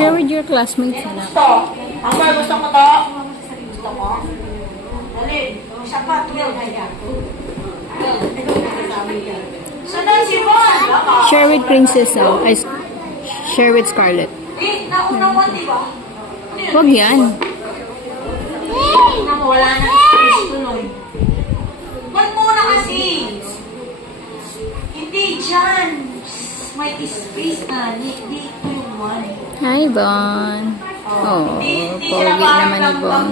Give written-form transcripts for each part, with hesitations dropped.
Share with your classmates. Gusto. Ako, gusto mo to? Gusto mo? Dali. Isa pa, 12. Sundan si Juan. Share with Princess. Share with Scarlett. Naunang one, di ba? Huwag yan. Wala na space tuloy. Wag muna kasi. Hindi dyan. May space na. Hindi ito yung one. Hi, Bon. Oh, pogi naman ni Bon.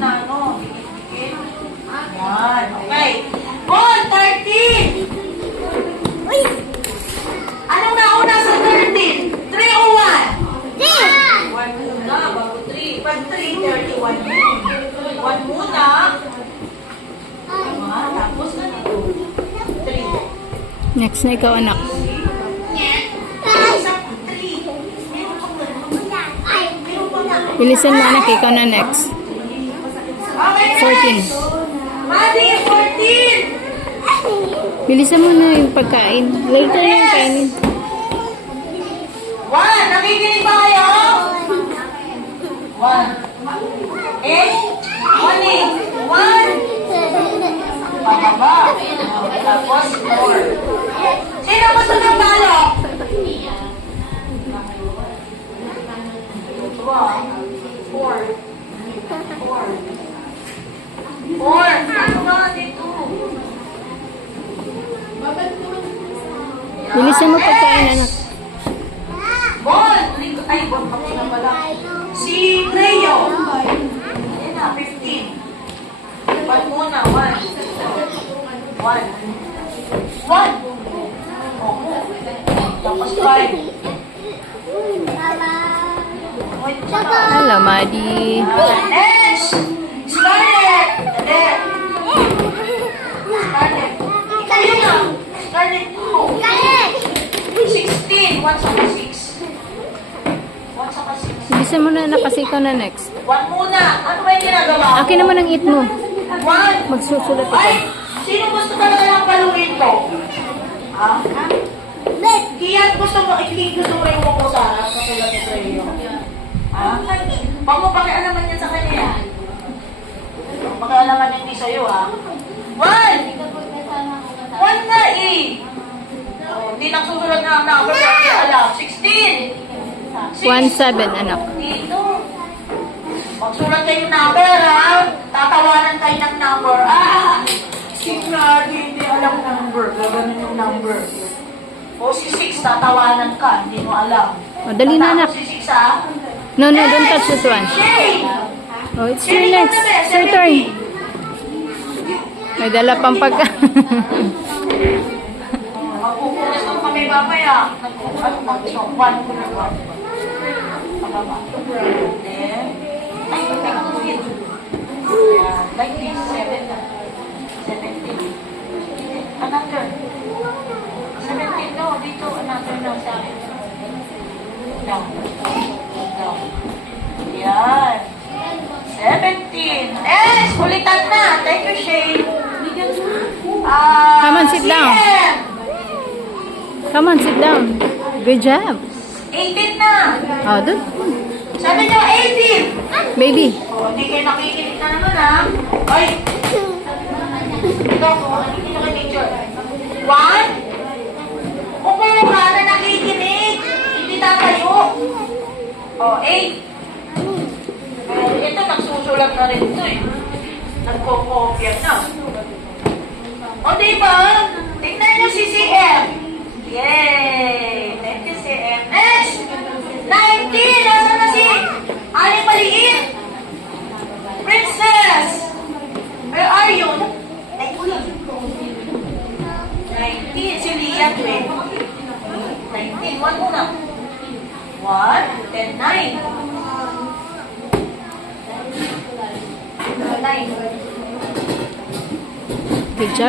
Yan. Okay. Bon, 13. Uy! Anong nauna sa 13? 3 o 1? 1 muna, bago 3. Pag 3, 31 yun. 1 muna. Tapos na nito. 3. Next na ikaw, anak. Bilisan mo, anak. Ikaw na next. 14. Madi, 14. Bilisan mo na yung pagkain. Later na yung kainin. 1. Nakikinig ba kayo? 1. 8. 1. Pababa. Tapos 4. Sino gusto ng balo? 4. 4. Ano nga dito? Bilisan mo pagkain, anak. Bon! Ay, bon, kapit na pala. Si Cleo. Ayan na, 15. 1 muna, 1. 1. 1. Tapos 5. Hello, Maddie. Next! Scarlett! Scarlett! Scarlett! Ikaw yun ah! Scarlett 2. 16. 1 saka 6. 1 saka 6. Bilisan mo na, anak, kasi ikaw na next. 1 muna. Ano ba yung ginagawa? Akin naman ang eat mo. 1. Magsusulat ako. Ay! Sino gusto talaga ng paluin to? Ha? Kiyan, gusto mo, gusto mo yung umupo sa harap katulad ni Cleo. Ha? Huwag mo pakialaman yan sa kanya yan. Pakialaman hindi sa'yo, ha? 1! 1 na eh! Oh, hindi nagsusulat na ang number sa kanya alam. 16! 1-7, anak. Dito. Magsulat kayo ng number, ha? Tatawanan kayo ng number. Si Nadi, hindi alam number. Gaganon yung number. O si 6, tatawanan ka. Hindi mo alam. O, dali na, anak. Si 6, ha? No, don't touch this one. Shane! Oh, it's your next. It's your turn. May dala pang pagka. Magpupunas ng kami babaya. Ano ba ito? 1 muna 1. Pagaba. Then, ay, pagka ko yun. Like this, 7 na. 17. Another. 17, no. Dito, another na sa akin. Down. Down. Yan. 17. Ulitan na. Thank you, Shane. Come on, sit down. CM. Come on, sit down. Good job. 18 na. Oh, dun. Sabi niyo, 18. Baby. Oh, hindi kayo nakikinig na naman, ha? Ay! Ito, hindi na kay teacher. 1. Upo ka na nakikinig. Hindi tatayo. Oh, 8. Ito, nagsusulat na rin ito, eh. Nagkokopya na. O, diba? Tignan niyo si CM. Yay! Thank you, CM. Next! 19! Nasaan na si Aling Maliit? Princess! Where are you? 19. Si Lian, eh. 19. 1 muna. 1, then 9. 9. Good job.